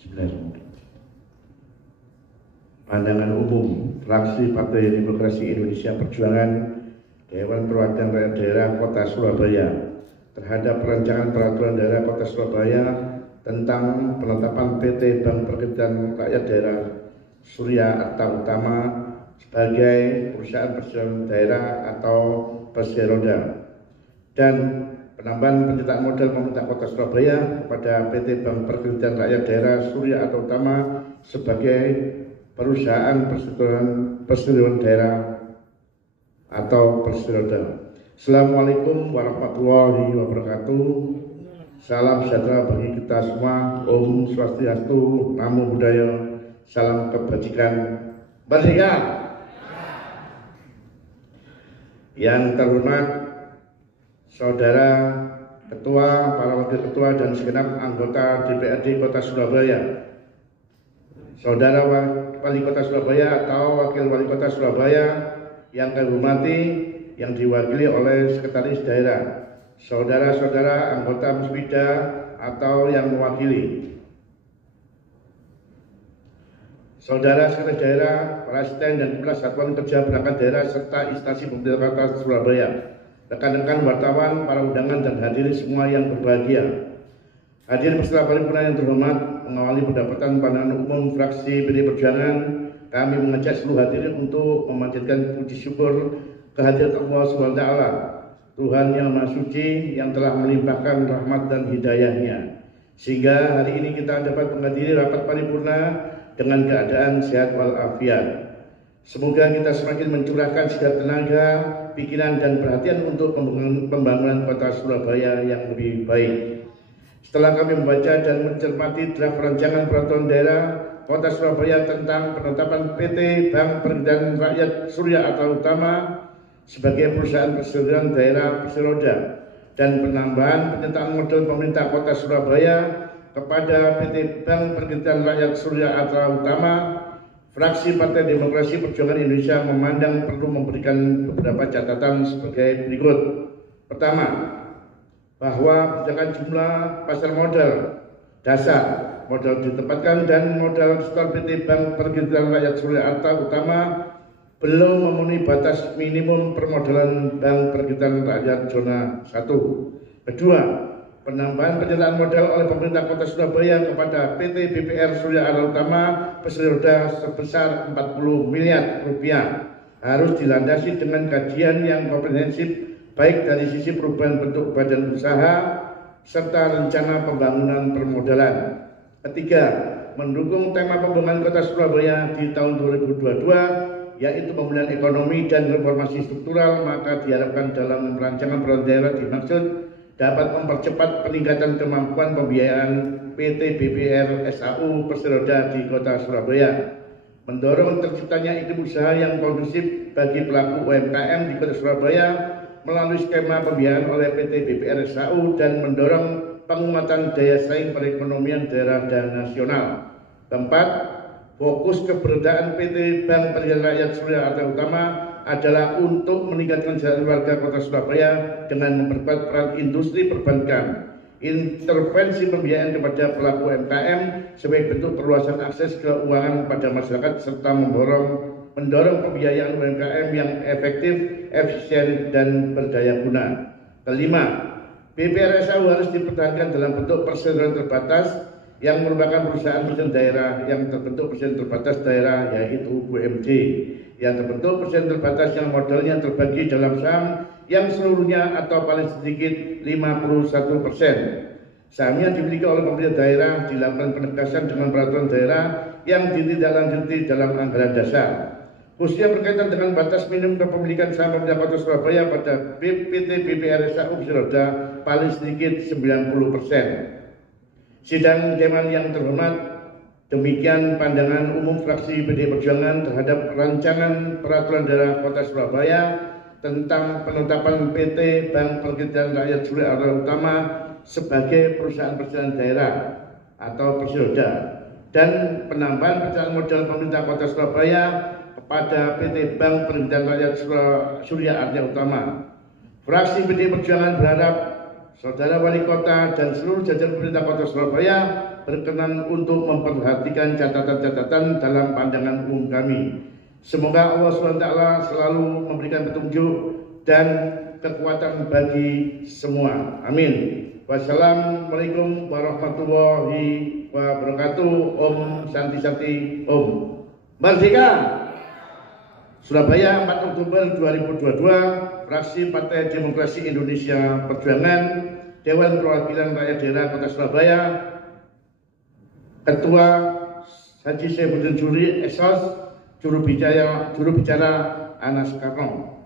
Bismillahirrahmanirrahim. Pandangan umum fraksi Partai Demokrasi Indonesia Perjuangan Dewan Perwakilan Rakyat Daerah Kota Surabaya terhadap rancangan peraturan daerah Kota Surabaya tentang penetapan PT Bank Perkreditan Rakyat Daerah Surya Arta Utama sebagai perusahaan perseroda daerah atau perseroda, dan penambahan penyertaan modal pemerintah Kota Surabaya kepada PT Bank Perkreditan Rakyat Daerah Surya Arta Utama sebagai perusahaan perseroda daerah atau perseroda. Assalamualaikum warahmatullahi wabarakatuh. Salam sejahtera bagi kita semua. Om Swastiastu, Namo Buddhaya, salam kebajikan, merdeka. Yang terhormat Saudara Ketua, para Wakil Ketua dan segenap anggota DPRD Kota Surabaya, Saudara Wali Kota Surabaya atau Wakil Wali Kota Surabaya yang kami hormati, yang diwakili oleh Sekretaris Daerah, saudara-saudara anggota Musbida atau yang mewakili, saudara Sekretaris Daerah, para asisten dan kepala satuan kerja perangkat daerah serta instansi pemerintah Kota Surabaya, rekan-rekan wartawan, para undangan dan hadirin semua yang berbahagia. Hadirin peserta paripurna yang terhormat, mengawali pendapatan pandangan umum fraksi PD Perjuangan, kami mengajak seluruh hadirin untuk memanjatkan puji syukur kehadirat Allah SWT, Tuhan yang Maha Suci yang telah melimpahkan rahmat dan hidayahnya, sehingga hari ini kita dapat menghadiri rapat paripurna dengan keadaan sehat walafiat. Semoga kita semakin mencurahkan segala tenaga, pikiran dan perhatian untuk pembangunan Kota Surabaya yang lebih baik. Setelah kami membaca dan mencermati draft rancangan peraturan daerah Kota Surabaya tentang penetapan PT Bank Perkreditan Rakyat Surya Arta Utama sebagai perusahaan perseroda daerah perseroda dan penambahan penyertaan modal pemerintah Kota Surabaya kepada PT Bank Perkreditan Rakyat Surya Arta Utama, fraksi Partai Demokrasi Perjuangan Indonesia memandang perlu memberikan beberapa catatan sebagai berikut. Pertama, bahwa berdasarkan jumlah pasar modal dasar, modal ditempatkan dan modal setor PT Bank Perkreditan Rakyat Surya Arta Utama belum memenuhi batas minimum permodalan Bank Perkreditan Rakyat Zona 1. Kedua, penambahan penyertaan modal oleh pemerintah Kota Surabaya kepada PT BPR Surya Arta Utama perseroda sebesar 40 miliar rupiah harus dilandasi dengan kajian yang komprehensif, baik dari sisi perubahan bentuk badan usaha serta rencana pembangunan permodalan. Ketiga, mendukung tema pembangunan Kota Surabaya di tahun 2022, yaitu pemulihan ekonomi dan reformasi struktural, maka diharapkan dalam rancangan peraturan daerah dimaksud dapat mempercepat peningkatan kemampuan pembiayaan PT BPR SAU perseroda di Kota Surabaya, mendorong terciptanya iklim usaha yang kondusif bagi pelaku UMKM di Kota Surabaya melalui skema pembiayaan oleh PT BPR SAU, dan mendorong penguatan daya saing perekonomian daerah dan nasional. Keempat, fokus keberadaan PT Bank Perkreditan Rakyat Surya Arta Utama adalah untuk meningkatkan kesejahteraan warga Kota Surabaya dengan memperkuat peran industri perbankan, intervensi pembiayaan kepada pelaku UMKM sebagai bentuk perluasan akses keuangan pada masyarakat, serta mendorong pembiayaan UMKM yang efektif, efisien, dan berdaya guna. Kelima, BPR SAU harus dipertahankan dalam bentuk perseroda terbatas yang merupakan perusahaan perseroda daerah yang terbentuk perseroda terbatas daerah, yaitu UMD, yang terbentuk perseroda terbatas yang modalnya terbagi dalam saham yang seluruhnya atau paling sedikit 51%. Saham yang dimiliki oleh pemerintah daerah dilakukan penegasan dengan peraturan daerah yang ditindaklanjuti dalam anggaran dasar. Khususnya berkaitan dengan batas minimum kepemilikan saham pemerintah Kota Surabaya pada PT BPR SAU perseroda paling sedikit 90%. Sidang Dewan yang terhormat, demikian pandangan umum fraksi PD Perjuangan terhadap rancangan peraturan daerah Kota Surabaya tentang penetapan PT Bank Perkreditan Rakyat Surya Arta Utama sebagai perusahaan perseroda daerah atau perseroda, dan penambahan penyertaan modal pemerintah Kota Surabaya kepada PT Bank Perkreditan Rakyat Surya Arta Utama. Fraksi PD Perjuangan berharap Saudara Wali Kota dan seluruh jajaran pemerintah Kota Surabaya berkenan untuk memperhatikan catatan-catatan dalam pandangan umum kami. Semoga Allah SWT selalu memberikan petunjuk dan kekuatan bagi semua. Amin. Wassalamualaikum warahmatullahi wabarakatuh. Om Santi Santi Om. Merdeka! Surabaya 4 Oktober 2022, fraksi Partai Demokrasi Indonesia Perjuangan, Dewan Perwakilan Rakyat Daerah Kota Surabaya, Ketua Haji Saifuddin Juri, Esos, juru bicara Anas Karno.